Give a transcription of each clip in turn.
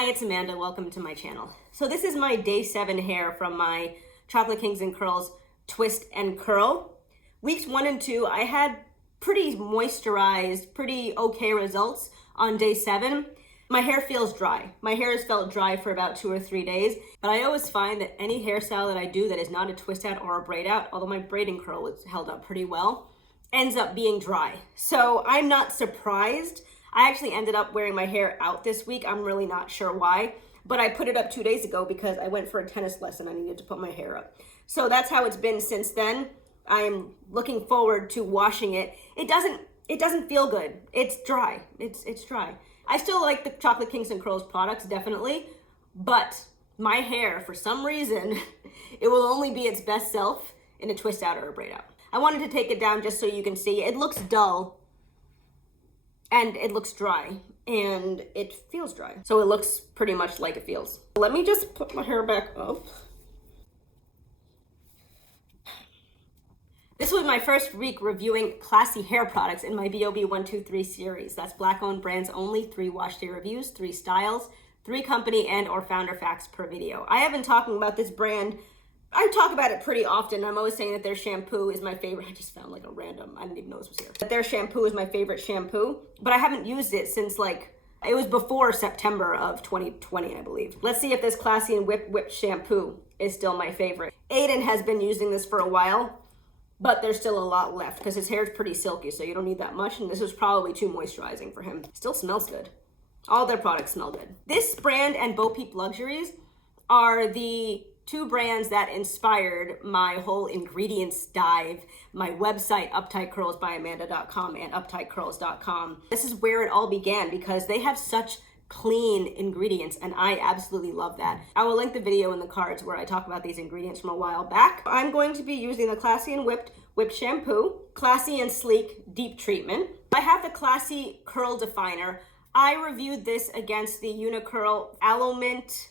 Hi, it's Amanda. Welcome to my channel. So this is my day 7 hair from my Chocolate Kings and Curls Twist and Curl. Weeks 1 and 2, I had pretty moisturized, pretty okay results on day 7. My hair feels dry. My hair has felt dry for about 2 or 3 days, but I always find that any hairstyle that I do that is not a twist out or a braid out, although my braiding curl was held up pretty well, ends up being dry. So I'm not surprised. I actually ended up wearing my hair out this week. I'm really not sure why, but I put it up 2 days ago because I went for a tennis lesson. I needed to put my hair up. So that's how it's been since then. I'm looking forward to washing it. It doesn't feel good. It's dry. It's dry. I still like the Chocolate Kings and Curls products, definitely, but my hair, for some reason, it will only be its best self in a twist out or a braid out. I wanted to take it down just so you can see. It looks dull and it looks dry and it feels dry. So it looks pretty much like it feels. Let me just put my hair back up. This was my first week reviewing classy hair products in my BoB123 series. That's Black owned brands only, 3 wash day reviews, 3 styles, 3 company and or founder facts per video. I have been talking about this brand. I talk about it pretty often. I'm always saying that their shampoo is my favorite. I just found like a random, I didn't even know this was here. That their shampoo is my favorite shampoo, but I haven't used it since it was before September of 2020, I believe. Let's see if this Classy and Whipped shampoo is still my favorite. Aiden has been using this for a while, but there's still a lot left because his hair is pretty silky, so you don't need that much, and this was probably too moisturizing for him. Still smells good. All their products smell good. This brand and Bo Peep Luxuries are the 2 brands that inspired my whole ingredients dive, my website, uptightcurlsbyamanda.com and uptightcurls.com. This is where it all began because they have such clean ingredients and I absolutely love that. I will link the video in the cards where I talk about these ingredients from a while back. I'm going to be using the Classy and Whipped shampoo, Classy and Sleek deep treatment. I have the Classy curl definer. I reviewed this against the Unicurl Aloe Mint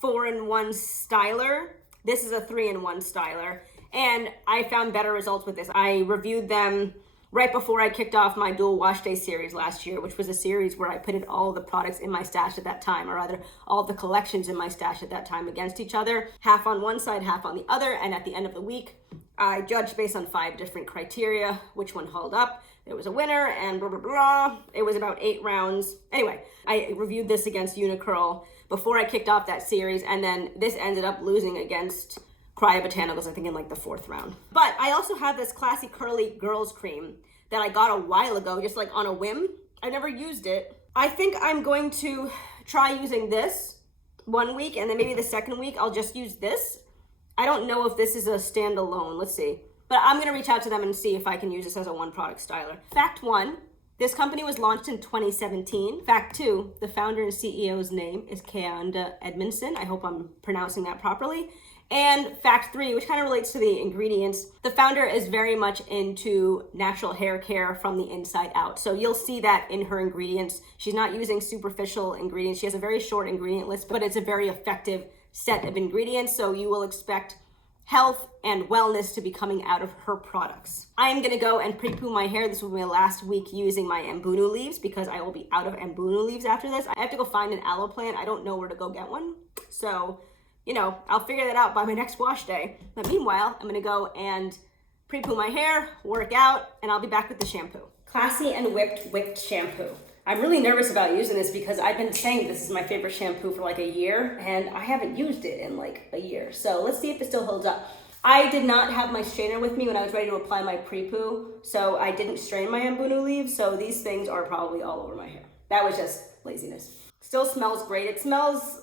4-in-1 styler. This is a 3-in-1 styler, and I found better results with this. I reviewed them right before I kicked off my dual wash day series last year, which was a series where I pitted all the products in my stash at that time, or rather all the collections in my stash at that time against each other, half on one side, half on the other, and at the end of the week, I judged based on 5 different criteria, which one held up. There was a winner and blah, blah, blah. It was about 8 rounds. Anyway, I reviewed this against Unicurl before I kicked off that series, and then this ended up losing against Cryo Botanicals, I think in like the 4th round. But I also have this Classy Curly Girls Cream that I got a while ago, just like on a whim. I never used it. I think I'm going to try using this 1 week, and then maybe the 2nd week I'll just use this. I don't know if this is a standalone, let's see. But I'm gonna reach out to them and see if I can use this as a 1-product styler. Fact 1, this company was launched in 2017. Fact 2, the founder and CEO's name is Keanda Edmondson. I hope I'm pronouncing that properly. And fact 3, which kind of relates to the ingredients, the founder is very much into natural hair care from the inside out. So you'll see that in her ingredients. She's not using superficial ingredients. She has a very short ingredient list, but it's a very effective set of ingredients. So you will expect health and wellness to be coming out of her products. I am gonna go and pre-poo my hair. This will be my last week using my Mbunu leaves because I will be out of Mbunu leaves after this. I have to go find an aloe plant. I don't know where to go get one. So, you know, I'll figure that out by my next wash day. But meanwhile, I'm gonna go and pre-poo my hair, work out, and I'll be back with the shampoo. Classy and Whipped shampoo. I'm really nervous about using this because I've been saying this is my favorite shampoo for like a year and I haven't used it in like a year. So let's see if it still holds up. I did not have my strainer with me when I was ready to apply my pre-poo, so I didn't strain my Mbunu leaves, so these things are probably all over my hair. That was just laziness. Still smells great. It smells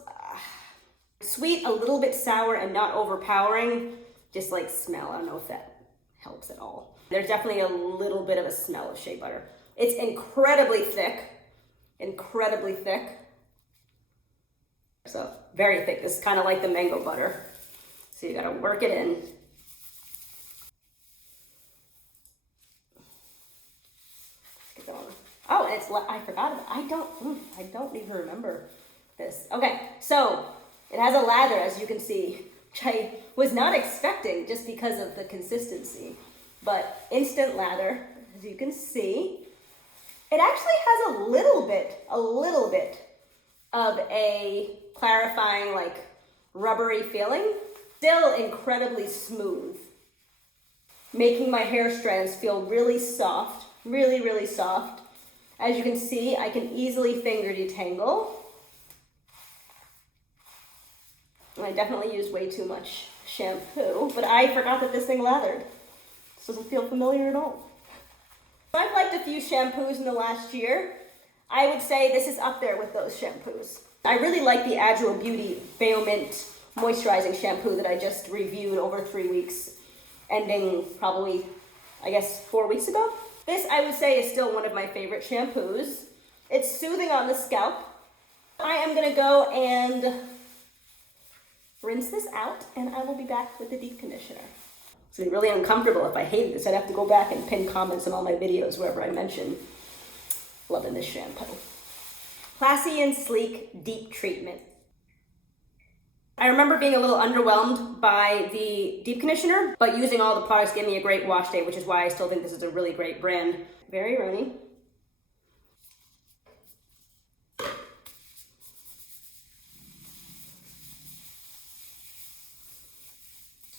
sweet, a little bit sour, and not overpowering. Just like smell. I don't know if that helps at all. There's definitely a little bit of a smell of shea butter. It's incredibly thick. Incredibly thick. So very thick. This is kind of like the mango butter. So you gotta work it in. Get that on. Oh, and it's, I forgot about, I don't even remember this. Okay, so it has a lather, as you can see, which I was not expecting just because of the consistency. But instant lather, as you can see. It actually has a little bit of a clarifying, like rubbery feeling. Still incredibly smooth, making my hair strands feel really soft, really, really soft. As you can see, I can easily finger detangle. I definitely used way too much shampoo, but I forgot that this thing lathered. This doesn't feel familiar at all. I've liked a few shampoos in the last year. I would say this is up there with those shampoos. I really like the Agile Beauty Baomint moisturizing shampoo that I just reviewed over 3 weeks, ending probably, I guess, 4 weeks ago. This, I would say, is still one of my favorite shampoos. It's soothing on the scalp. I am gonna go and rinse this out, and I will be back with the deep conditioner. It's gonna be really uncomfortable if I hated this. I'd have to go back and pin comments on all my videos wherever I mention loving this shampoo. Classy and sleek deep treatment. I remember being a little underwhelmed by the deep conditioner, but using all the products gave me a great wash day, which is why I still think this is a really great brand. Very runny.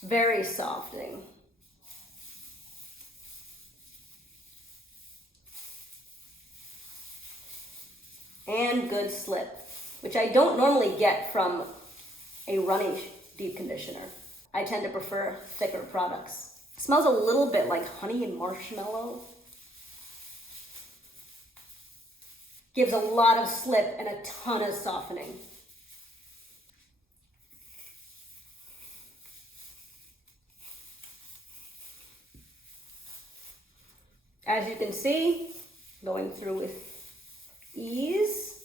Very softening. And good slip, which I don't normally get from a running deep conditioner. I tend to prefer thicker products. It smells a little bit like honey and marshmallow. Gives a lot of slip and a ton of softening. As you can see, going through with ease.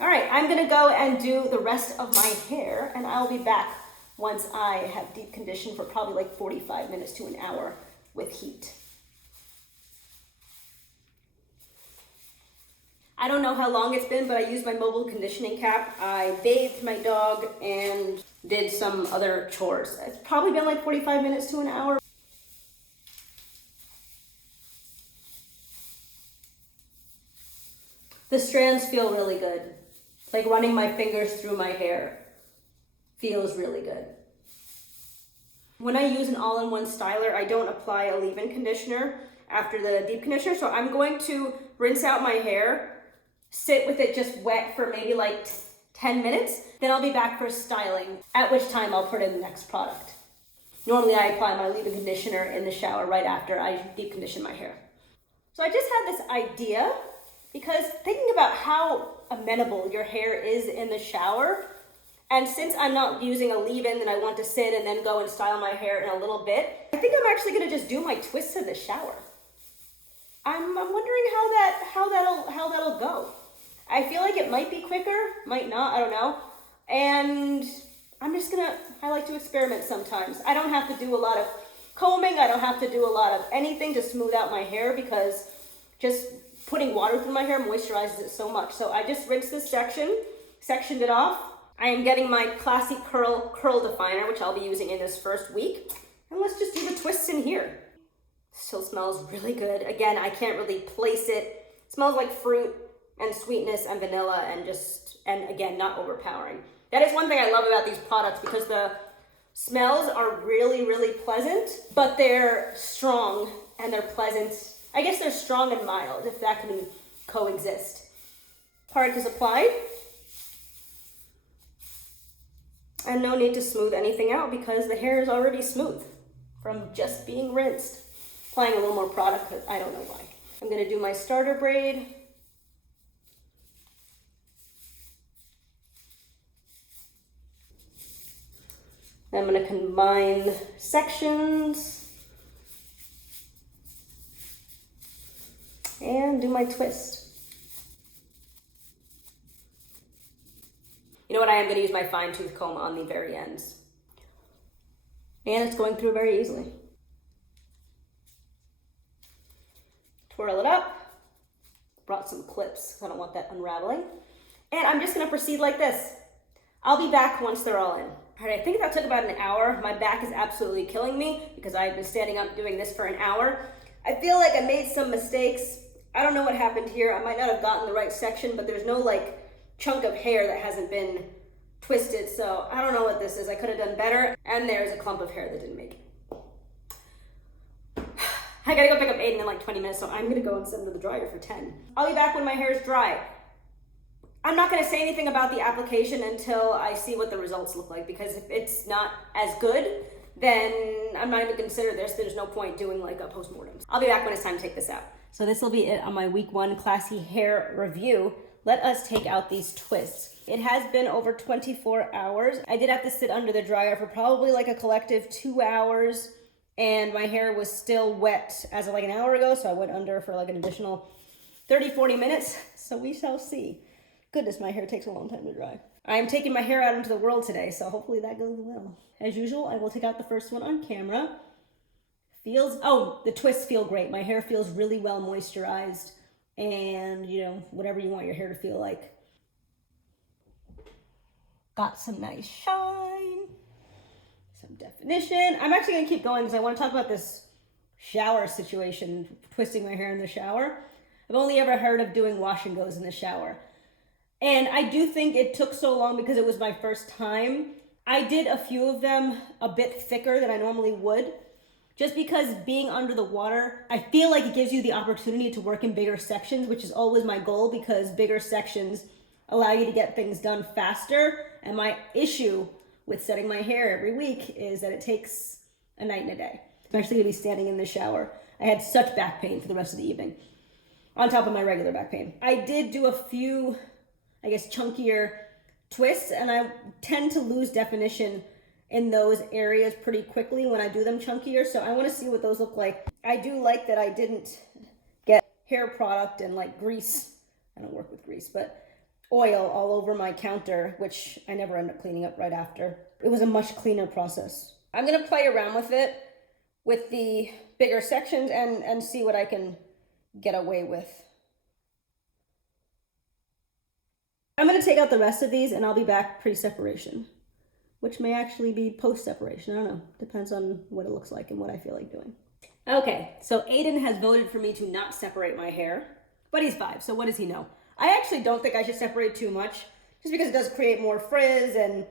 All right, I'm gonna go and do the rest of my hair, and I'll be back once I have deep conditioned for probably like 45 minutes to an hour with heat. I don't know how long it's been, but I used my mobile conditioning cap. I bathed my dog and did some other chores. It's probably been like 45 minutes to an hour. The strands feel really good. Like running my fingers through my hair feels really good. When I use an all-in-one styler, I don't apply a leave-in conditioner after the deep conditioner, so I'm going to rinse out my hair, sit with it just wet for maybe like 10 minutes, then I'll be back for styling, at which time I'll put in the next product. Normally I apply my leave-in conditioner in the shower right after I deep condition my hair. So I just had this idea, because thinking about how amenable your hair is in the shower, and since I'm not using a leave-in and I want to sit and then go and style my hair in a little bit, I think I'm actually gonna just do my twists in the shower. I'm wondering how that'll go. I feel like it might be quicker, might not, I don't know. And I like to experiment sometimes. I don't have to do a lot of combing, I don't have to do a lot of anything to smooth out my hair, because just putting water through my hair moisturizes it so much. So I just rinsed this sectioned it off. I am getting my Classy Curl Definer, which I'll be using in this first week. And let's just do the twists in here. Still smells really good. Again, I can't really place it. It smells like fruit and sweetness and vanilla and again, not overpowering. That is one thing I love about these products, because the smells are really, really pleasant, but they're strong and they're pleasant. I guess they're strong and mild, if that can coexist. Product is applied. And no need to smooth anything out, because the hair is already smooth from just being rinsed. Applying a little more product, because I don't know why. I'm gonna do my starter braid. Then I'm gonna combine sections and do my twist. You know what, I am going to use my fine tooth comb on the very ends. And it's going through very easily. Twirl it up. Brought some clips, because I don't want that unraveling. And I'm just going to proceed like this. I'll be back once they're all in. All right, I think that took about an hour. My back is absolutely killing me, because I've been standing up doing this for an hour. I feel like I made some mistakes. I don't know what happened here. I might not have gotten the right section, but there's no like chunk of hair that hasn't been twisted. So I don't know what this is. I could have done better. And there's a clump of hair that didn't make it. I gotta go pick up Aiden in like 20 minutes, so I'm gonna go and send him to the dryer for 10. I'll be back when my hair is dry. I'm not gonna say anything about the application until I see what the results look like, because if it's not as good, then I'm not even consider this. There's no point doing like a postmortem. I'll be back when it's time to take this out. So this will be it on my week 1 classy hair review. Let us take out these twists. It has been over 24 hours. I did have to sit under the dryer for probably like a collective 2 hours, and my hair was still wet as of like an hour ago, so I went under for like an additional 30-40 minutes. So we shall see. Goodness, my hair takes a long time to dry. I am taking my hair out into the world today, so hopefully that goes well. As usual, I will take out the first one on camera. The twists feel great. My hair feels really well moisturized, and you know, whatever you want your hair to feel like. Got some nice shine, some definition. I'm actually gonna keep going because I want to talk about this shower situation, twisting my hair in the shower. I've only ever heard of doing wash and goes in the shower. And I do think it took so long because it was my first time. I did a few of them a bit thicker than I normally would, just because being under the water, I feel like it gives you the opportunity to work in bigger sections, which is always my goal, because bigger sections allow you to get things done faster. And my issue with setting my hair every week is that it takes a night and a day, especially to be standing in the shower. I had such back pain for the rest of the evening, on top of my regular back pain. I did do a few, I guess, chunkier twists, and I tend to lose definition in those areas pretty quickly when I do them chunkier, so I want to see what those look like. I do like that I didn't get hair product and like grease, I don't work with grease, but oil all over my counter, which I never end up cleaning up right after. It was a much cleaner process. I'm going to play around with it with the bigger sections and see what I can get away with. I'm going to take out the rest of these and I'll be back pre-separation, which may actually be post-separation. I don't know. Depends on what it looks like and what I feel like doing. Okay, so Aiden has voted for me to not separate my hair, but he's 5, so what does he know? I actually don't think I should separate too much, just because it does create more frizz, and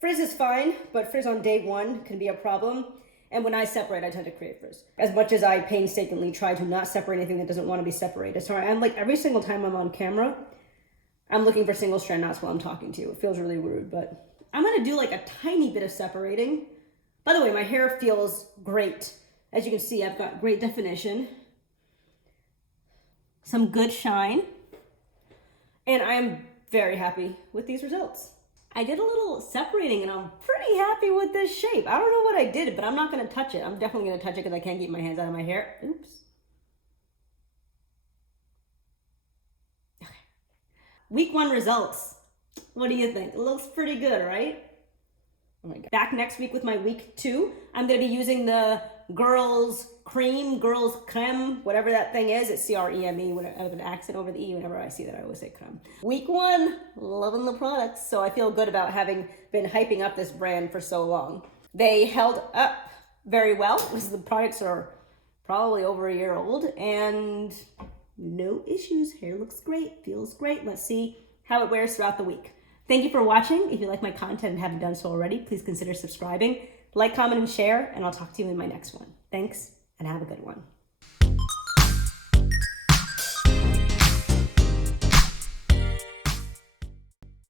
frizz is fine, but frizz on day 1 can be a problem. And when I separate, I tend to create frizz. As much as I painstakingly try to not separate anything that doesn't want to be separated. So I'm like, every single time I'm on camera, I'm looking for single strand knots while I'm talking to you. It feels really rude, but I'm gonna do like a tiny bit of separating. By the way, my hair feels great. As you can see, I've got great definition, some good shine, and I am very happy with these results. I did a little separating and I'm pretty happy with this shape. I don't know what I did, but I'm not gonna touch it. I'm definitely gonna touch it because I can't keep my hands out of my hair. Oops. Okay. Week 1 results. What do you think? It looks pretty good, right? Oh my God. Back next week with my week 2. I'm gonna be using the Girls Cream, Girls Creme, whatever that thing is. It's C-R-E-M-E, with an accent over the E. Whenever I see that, I always say creme. Week 1, loving the products. So I feel good about having been hyping up this brand for so long. They held up very well, because the products are probably over a year old, and no issues. Hair looks great, feels great. Let's see how it wears throughout the week. Thank you for watching. If you like my content and haven't done so already, please consider subscribing. Like, comment, and share, and I'll talk to you in my next one. Thanks, and have a good one.